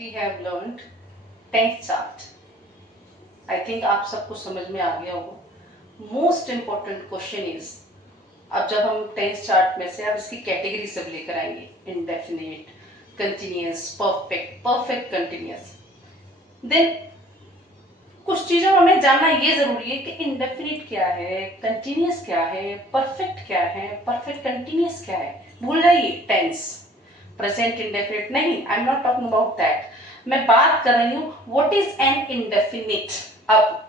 We have learned tense chart. I think आप सबको समझ में आ गया होगा। मोस्ट इम्पोर्टेंट क्वेश्चन इज, अब जब हम टेंस चार्ट में से अब इसकी कैटेगरी सब लेकर आएंगे, indefinite, continuous, perfect, perfect continuous. Then कुछ चीजों हमें जानना ये जरूरी है कि इंडेफिनिट क्या है, कंटिन्यूअस क्या है, परफेक्ट क्या है, परफेक्ट कंटिन्यूअस क्या है। भूल जाइए टेंस, प्रेजेंट इंडेफिनिट नहीं, I am not talking about that. मैं बात कर रही हूं व्हाट इज एन इंडेफिनिट। अब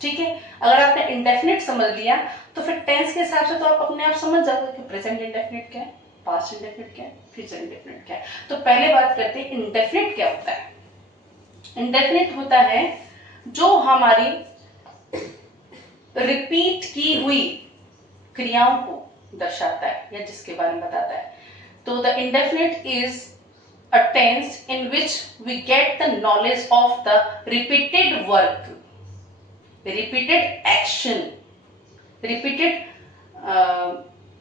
ठीक है, अगर आपने इंडेफिनिट समझ लिया तो फिर टेंस के हिसाब से तो आप अपने आप समझ जाओगे कि प्रेजेंट इंडेफिनिट क्या है, पास्ट इंडेफिनिट क्या है, फ्यूचर इंडेफिनिट क्या है। तो पहले बात करते हैं इंडेफिनिट क्या होता है। इंडेफिनिट होता है जो हमारी रिपीट की हुई क्रियाओं को दर्शाता है या जिसके बारे में बताता है। तो the indefinite is a tense in which we get the knowledge of the repeated work, repeated action, repeated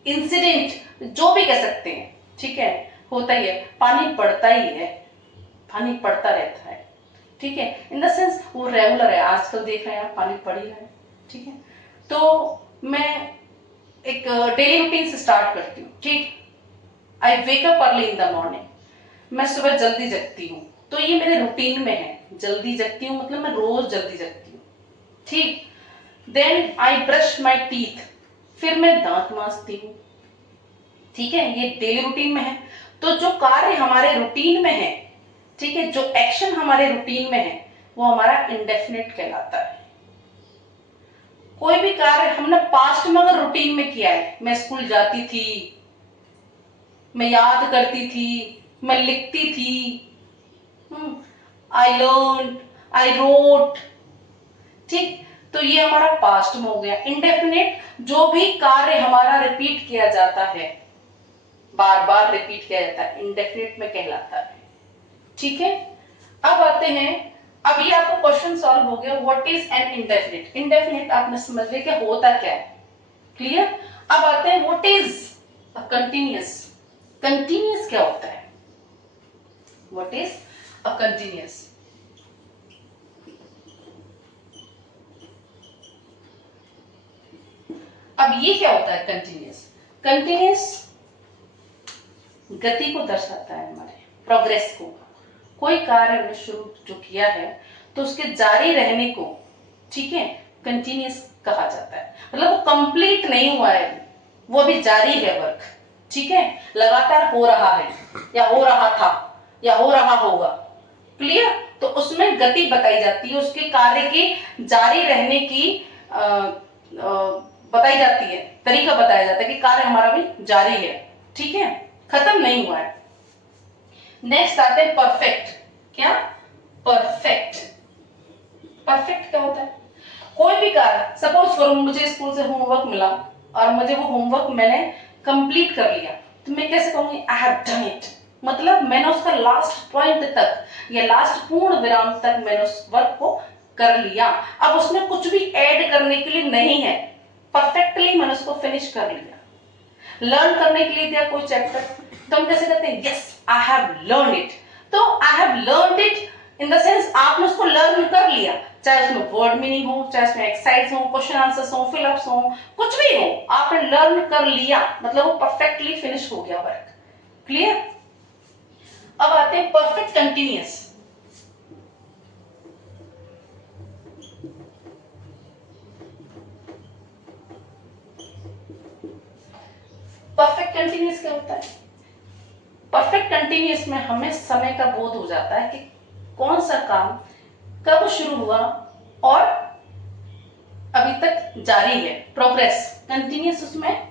incident, जो भी कह सकते हैं। ठीक है, होता ही है, पानी पड़ता ही है, पानी पड़ता रहता है। ठीक है, इन द सेंस वो रेगुलर है, आजकल देख रहे हैं आप पानी पड़ ही रहा है। ठीक है, तो मैं एक डेली रूटीन से स्टार्ट करती हूँ। ठीक, I wake up early in the morning, मैं सुबह जल्दी जगती हूँ, तो ये मेरे रूटीन में है। जल्दी जगती हूँ मतलब मैं रोज जल्दी जगती हूँ। ठीक, then I brush my teeth, फिर मैं दांत मांजती हूँ। ठीक है, ये डेली रूटीन में है। तो जो कार्य हमारे रूटीन में है, ठीक है, जो एक्शन हमारे रूटीन में है, वो हमारा इंडेफिनिट कहलाता है। कोई भी कार्य हमने पास्ट में अगर रूटीन में किया है, मैं स्कूल जाती थी, मैं याद करती थी, मैं लिखती थी, आई लर्न, आई रोट, ठीक, तो ये हमारा पास्ट में हो गया। इंडेफिनिट जो भी कार्य हमारा रिपीट किया जाता है, बार बार रिपीट किया जाता है, इंडेफिनिट में कहलाता है। ठीक है, अब आते हैं, अब ये आपको क्वेश्चन सॉल्व हो गया, what is an indefinite. Indefinite आपने समझ लिया कि होता क्या है, क्लियर। अब आते हैं what is a continuous. Continuous क्या होता है, व्हाट इज अ कंटिन्यूअस। अब ये क्या होता है कंटिन्यूअस। कंटिन्यूअस गति को दर्शाता है, हमारे प्रोग्रेस को। कोई कार्य हमने शुरू जो किया है तो उसके जारी रहने को, ठीक है, कंटिन्यूअस कहा जाता है। मतलब वो कंप्लीट नहीं हुआ है, वो अभी जारी है वर्क। ठीक है, लगातार हो रहा है या हो रहा था या हो रहा होगा, क्लियर। तो उसमें गति बताई जाती है, उसके कार्य की जारी रहने की बताई जाती है, तरीका बताया जाता है कि कार्य हमारा भी जारी है, ठीक है, खत्म नहीं हुआ है। नेक्स्ट आते हैं परफेक्ट। क्या, परफेक्ट। परफेक्ट क्या होता है, कोई भी कार्य, सपोज करो मुझे स्कूल से होमवर्क मिला और मुझे वो होमवर्क मैंने कंप्लीट कर लिया, तो मैं कैसे कहूंगी, आई हैव डन इट। मतलब मैंने उसका लास्ट पॉइंट तक या लास्ट पूर्ण विराम तक मैंने उस वर्क को कर लिया। अब उसमें कुछ भी ऐड करने के लिए नहीं है, परफेक्टली मैंने उसको फिनिश कर लिया। लर्न करने के लिए दिया कोई चैप्टर, तो हम कैसे कहते हैं, yes I have learn it. तो I have learn it in the sense आपने उसको लर्न कर लिया, चाहे उसमें वर्ड मीनिंग हो, चाहे उसमें एक्सरसाइज हो, क्वेश्चन आंसर्स हो, फिलअप्स हो, कुछ भी हो, आपने लर्न कर लिया, मतलब वो परफेक्टली फिनिश हो गया वर्क, क्लियर। अब आते हैं परफेक्ट कंटिन्यूअस। परफेक्ट कंटिन्यूअस क्या होता है, परफेक्ट कंटिन्यूअस में हमें समय का बोध हो जाता है कि कौन सा काम कब शुरू हुआ और अभी तक जारी है, प्रोग्रेस कंटिन्यूअस उसमें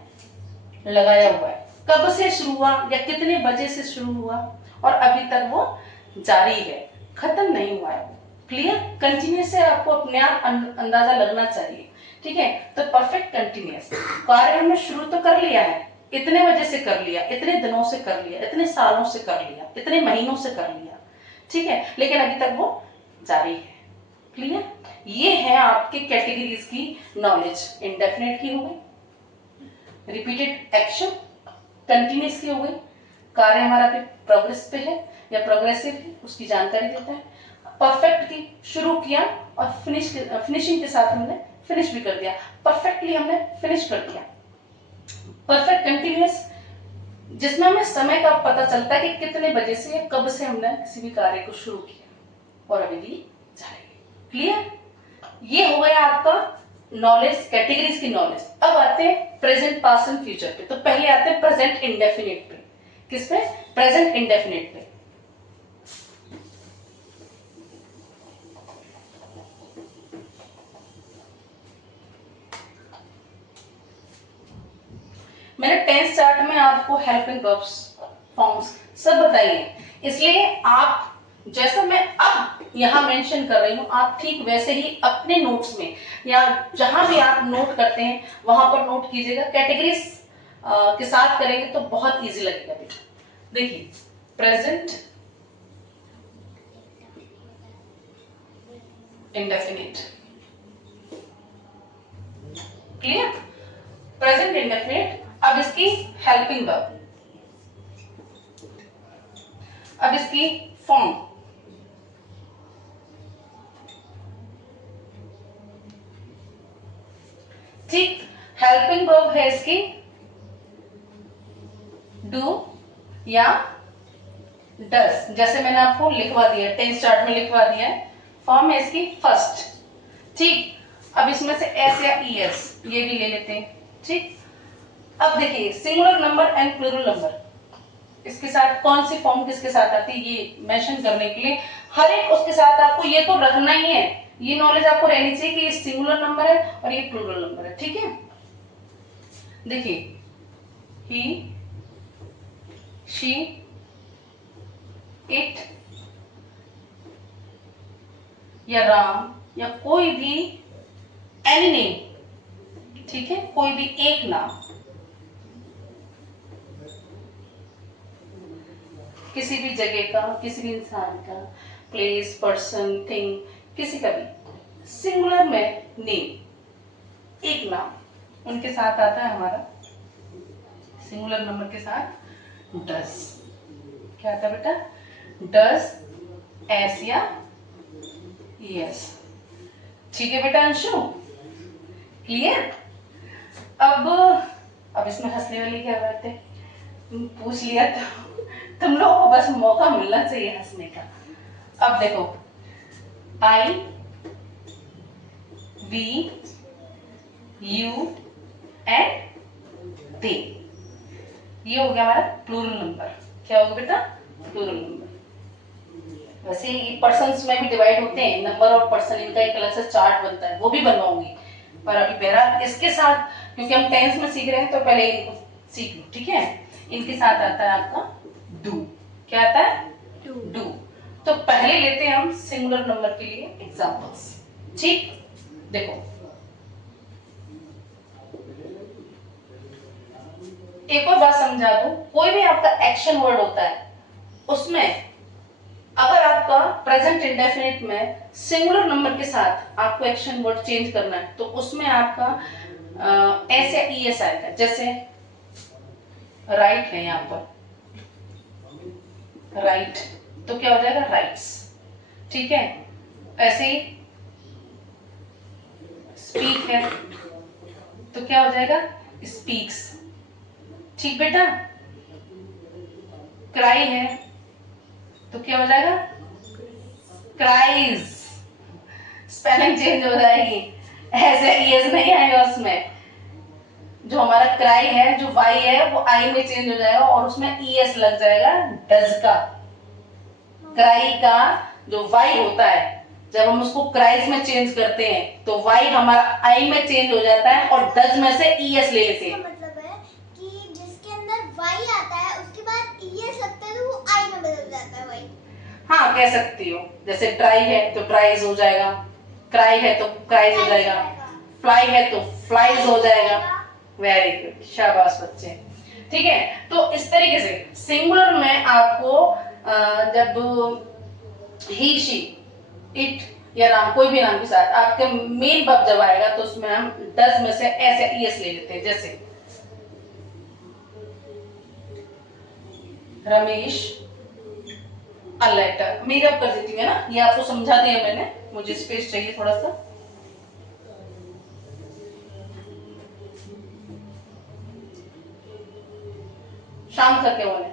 लगाया हुआ है। कब से शुरू हुआ या कितने बजे से शुरू हुआ और अभी तक वो जारी है, खत्म नहीं हुआ है, क्लियर। कंटिन्यूअस से आपको अपने आप अंदाजा लगना चाहिए, ठीक है। तो परफेक्ट कंटिन्यूअस, कार्य हमने शुरू तो कर लिया है, इतने बजे से कर लिया, इतने दिनों से कर लिया, इतने सालों से कर लिया, इतने महीनों से कर लिया, ठीक है, लेकिन अभी तक वो जारी है, क्लियर। ये है आपके कैटेगरीज की नॉलेज। इंडेफिनिट की हो गई, रिपीटेड एक्शन कंटिन्यूअस की हो गई, कार्य हमारा भी प्रोग्रेस पे है या प्रोग्रेसिव है, उसकी जानकारी देता है। परफेक्ट की शुरू किया और फिनिशिंग के साथ हमने फिनिश भी कर दिया, परफेक्टली हमने फिनिश कर दिया। परफेक्ट कंटिन्यूअस, जिसमें हमें समय का पता चलता है कि कितने बजे से या कब से हमने किसी भी कार्य को शुरू किया और अभी भी जाएंगे। क्लियर? ये हो गया आपका नॉलेज, कैटेगरीज की नॉलेज। अब आते हैं प्रेजेंट, पास्ट एंड फ्यूचर पे। तो पहले आते हैं प्रेजेंट इंडेफिनिट पे। किस पे? प्रेजेंट इंडेफिनिट पे। मैंने टेंस चार्ट में आपको हेल्पिंग वर्ब्स, फॉर्म्स सब बताइए, इसलिए आप जैसा मैं अब यहां मेंशन कर रही हूं, आप ठीक वैसे ही अपने नोट्स में या जहां भी आप नोट करते हैं वहां पर नोट कीजिएगा। कैटेगरीज के साथ करेंगे तो बहुत इजी लगेगा बेटा। देखिए, present indefinite, clear? Present indefinite. अब इसकी हेल्पिंग वर्ब, अब इसकी फॉर्म, ठीक। हेल्पिंग वर्ब है इसकी डू या डस, जैसे मैंने आपको लिखवा दिया, टेंस चार्ट में लिखवा दिया है। फॉर्म है इसकी फर्स्ट, ठीक। अब इसमें से एस या ईएस ये भी ले लेते हैं, ठीक। अब देखिए, singular number and plural number, इसके साथ कौन सी फॉर्म किसके साथ आती है ये मेंशन करने के लिए हर एक उसके साथ आपको ये तो रखना ही है, ये नॉलेज आपको रहनी चाहिए कि ये सिंगुलर नंबर है और ये प्लूरल नंबर है, ठीक है। देखिए, ही, शी, इट या राम या कोई भी एनी नेम, ठीक है, कोई भी एक नाम किसी भी जगह का, किसी भी इंसान का, प्लेस, पर्सन, थिंग, किसी का भी सिंगुलर में नेम, एक नाम, उनके साथ आता है हमारा सिंगुलर नंबर के साथ डस। क्या आता है बेटा? डस, एस या यस, ठीक है बेटा अंशु, क्लियर? अब इसमें हंसने वाली क्या बात है, तुम पूछ लिया तो तुम लोगों को बस मौका मिलना चाहिए हंसने का। अब देखो, I, we, you and they, ये हो गया हमारा प्लूरल नंबर। क्या होगा बेटा? Plural number. वैसे ये पर्सन्स में भी डिवाइड होते हैं, नंबर और पर्सन, इनका एक अलग से चार्ट बनता है, वो भी बनवाऊंगी, पर अभी बहरहाल इसके साथ क्योंकि हम टेंस में सीख रहे हैं तो पहले इनको सीख लो, ठीक है। इनके साथ आता है आपका डू। क्या आता है? डू। तो पहले लेते हैं हम सिंगुलर नंबर के लिए एग्जांपल्स, ठीक। देखो, एक और बात समझा दूं, कोई भी आपका एक्शन वर्ड होता है उसमें अगर आपका प्रेजेंट इंडेफिनिट में सिंगुलर नंबर के साथ आपको एक्शन वर्ड चेंज करना है तो उसमें आपका एस या ईएस आएगा। जैसे राइट है यहाँ पर, राइट तो क्या हो जाएगा? राइट्स, ठीक है। ऐसे ही स्पीक है तो क्या हो जाएगा? स्पीक्स, ठीक बेटा। क्राई है तो क्या हो जाएगा? क्राइज, स्पेलिंग चेंज हो जाएगी, ऐसे ईएस नहीं आएगा उसमें। जो हमारा क्राई है, जो वाई है वो आई में चेंज हो जाएगा और उसमें ईएस लग जाएगा डज का। क्राई का जो वाई होता है, जब हम उसको क्राइज में चेंज करते हैं तो वाई हमारा आई में चेंज हो जाता है और डज में से ईएस ले लेते हैं। मतलब है कि जिसके अंदर वाई आता है उसके बाद ईएस लगता है तो वो आई में बदल जाता है वाई। हाँ, कह सकती हो। जैसे ट्राई है तो ट्राइज हो जाएगा, क्राई है तो क्राइज हो जाएगा, फ्लाई है तो फ्लाइज हो जाएगा। वेरी गुड, शाबाश बच्चे, ठीक है। तो इस तरीके से सिंगुलर में आपको जब ही, शी, इट या राम, कोई भी नाम के साथ आपके मेन वर्ब जब आएगा तो उसमें हम डज में से एस या ईएस ले लेते हैं। जैसे रमेश अ लेटर। मेरी अब कर देती हूँ, है ना, ये आपको समझा दिया मैंने, मुझे स्पेस चाहिए थोड़ा सा। शांत करके बोले।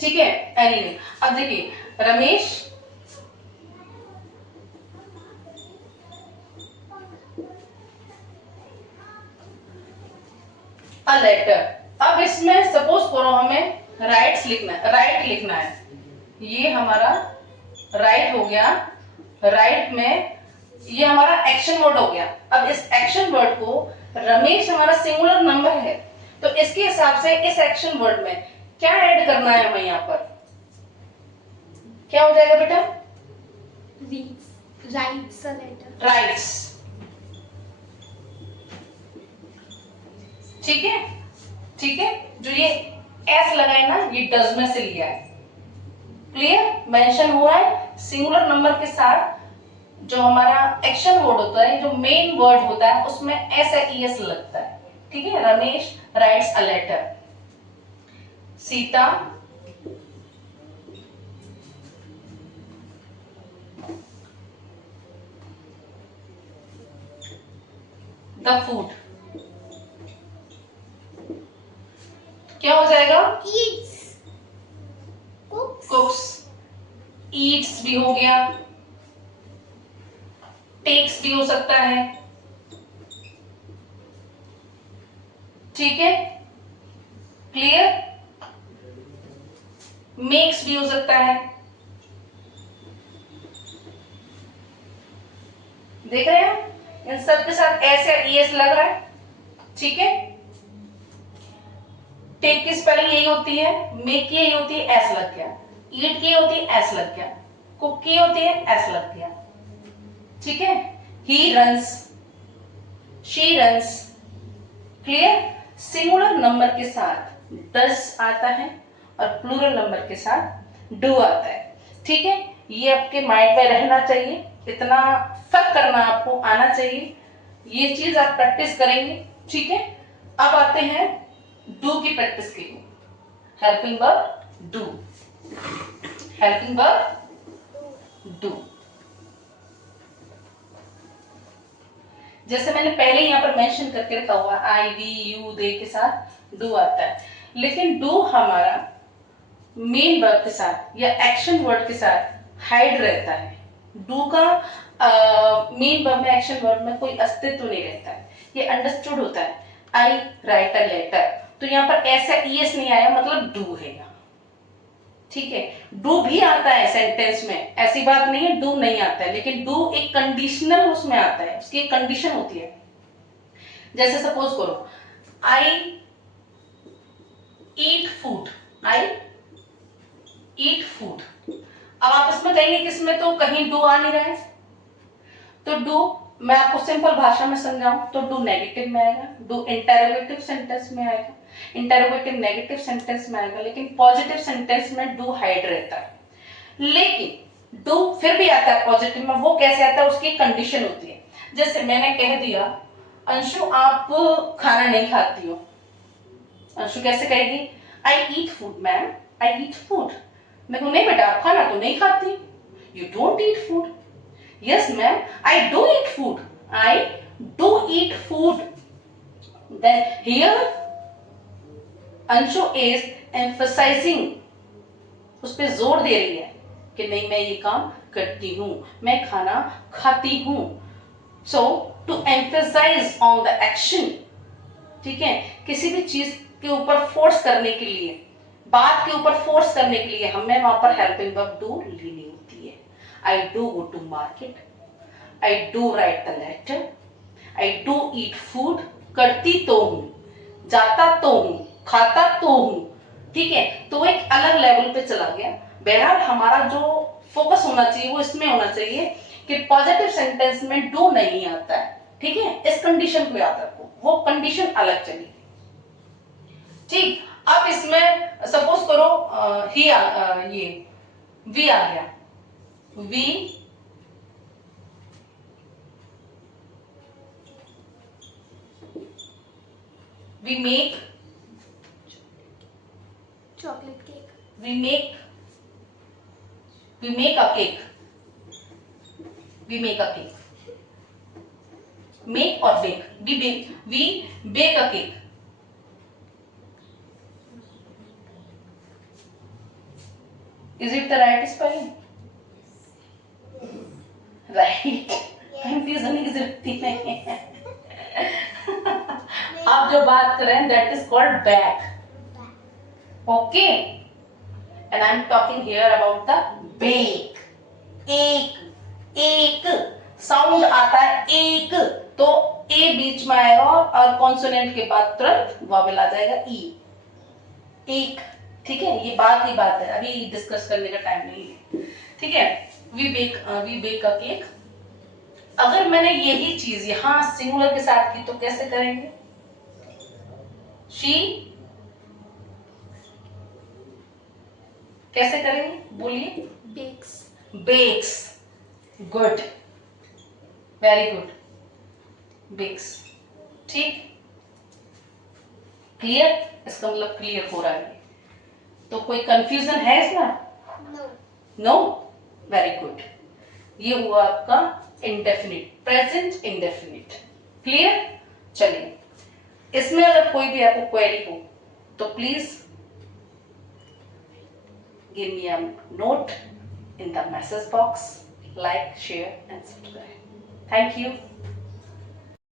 ठीक है, एनीवे अब देखिए, रमेश अ लेटर। अब इसमें सपोज करो हमें राइट्स लिखना है, राइट लिखना है, ये हमारा राइट हो गया। राइट में ये हमारा एक्शन वर्ड हो गया। अब इस एक्शन वर्ड को, रमेश हमारा सिंगुलर नंबर है, तो इसके हिसाब से इस एक्शन वर्ड में क्या ऐड करना है हमें यहाँ पर, क्या हो जाएगा बेटा? Writes a letter. राइट्स। ठीक है, ठीक है, जो ये एस लगा है ना, ये डज में से लिया है। क्लियर? मेंशन हुआ है सिंगुलर नंबर के साथ, जो हमारा एक्शन वर्ड होता है, जो मेन वर्ड होता है, उसमें एस या ई एस लगता है। ठीक है, Ramesh writes a letter. Sita the food. क्या हो जाएगा? ईट्स, कुक्स। ईट्स भी हो गया, टेक्स भी हो सकता है। ठीक है, क्लियर? मेक्स भी हो सकता है। देख रहे हैं, इन सब के साथ एस या ई एस लग रहा है। ठीक है, टेक की स्पेलिंग यही होती है, मेक की यही होती है, एस लग गया। ईट की होती है, एस लग गया। कुक की होती है, एस लग गया। ठीक है, he runs, she runs. Clear? Singular number के साथ डस आता है और प्लूरल नंबर के साथ डू आता है। ठीक है, ये आपके माइंड में रहना चाहिए, इतना फर्क करना आपको आना चाहिए, ये चीज आप प्रैक्टिस करेंगे। ठीक है, अब आते हैं डू की प्रैक्टिस के लिए। Helping verb do, helping verb do. जैसे मैंने पहले यहाँ पर मेंशन करके रखा हुआ, आई वी यू दे के साथ डू आता है, लेकिन डू हमारा मेन वर्ब के साथ या एक्शन वर्ड के साथ हाइड रहता है। डू का मेन वर्ब में, एक्शन वर्ड में कोई अस्तित्व नहीं रहता है, ये अंडरस्टूड होता है। आई राइट अ लेटर, तो यहाँ पर ऐसा ई एस नहीं आया, मतलब डू है यहाँ। ठीक है, डू भी आता है सेंटेंस में, ऐसी बात नहीं है डू नहीं आता है, लेकिन डू एक कंडीशनल उसमें आता है, उसकी एक कंडीशन होती है। जैसे सपोज करो, आई ईट फूड, आई ईट फूड। अब आप इसमें कहेंगे कि इसमें तो कहीं डू आ नहीं रहा है, तो डू मैं आपको सिंपल भाषा में समझाऊं तो डू नेगेटिव में आएगा, डू इंटेरोगेटिव सेंटेंस में आएगा, इंटेरोगेटिव नेगेटिव सेंटेंस में आएगा, लेकिन पॉजिटिव सेंटेंस में डू हाइड रहता है। लेकिन डू फिर भी आता है पॉजिटिव में, वो कैसे आता है, उसकी कंडीशन होती है। जैसे मैंने कह दिया, अंशु आप खाना नहीं खाती हो, अंशु कैसे कहेगी, आई ईट फूड मैम, आई ईट फूड। मैं कहूं नहीं बेटा आप खाना तो नहीं खाती, you don't eat food. Yes, ma'am, I do eat food. I do eat food. Then here, Anshu is emphasizing, उस पे जोर दे रही है कि नहीं मैं ये काम करती हूँ, मैं खाना खाती हूँ। So to emphasize on the action, ठीक है, किसी भी चीज के ऊपर फोर्स करने के लिए, बात के ऊपर फोर्स करने के लिए हमें वहां पर हेल्पिंग वर्ब डू लेनी होती है। I do go to market, I do write the letter, I do eat food, करती तो हूं, जाता तो हूं, खाता तो हूं। ठीक है, तो एक अलग लेवल पे चला गया। बहरहाल हमारा जो फोकस होना चाहिए वो इसमें होना चाहिए कि पॉजिटिव सेंटेंस में डू नहीं आता है। ठीक है, इस कंडीशन को याद रखो, वो कंडीशन अलग चली। ठीक, अब इसमें सपोज करो ये वी आ गया, we we make chocolate cake, we make a cake. We make a cake. Make or bake? We bake a cake. Is it the right spelling? Right. Confusion is होती नहीं है. आप जो बात कर रहे हैं that is called bake. Okay. And I'm talking here about the bake. एक साउंड आता है एक, तो ए बीच में आएगा और कॉन्सोनेंट के बाद तुरंत वॉवेल आ जाएगा ई. एक. ठीक है, ये बात ही बात है, अभी डिस्कस करने का टाइम नहीं है. ठीक है, वी बेक अ केक. अगर मैंने यही चीज यहां सिंगुलर के साथ की तो कैसे करेंगे? शी. कैसे करेंगे बोलिए? Bakes. Good, very good. Bakes. ठीक, क्लियर? इसका मतलब क्लियर हो रहा है. तो कोई कंफ्यूजन है इसमें? नो. Very good. ये हुआ आपका इंडेफिनिट, प्रेजेंट इंडेफिनिट. क्लियर? चलिए, इसमें अगर कोई भी आपको क्वेरी हो तो please give me a note in the message box. Like, share and subscribe. Thank you.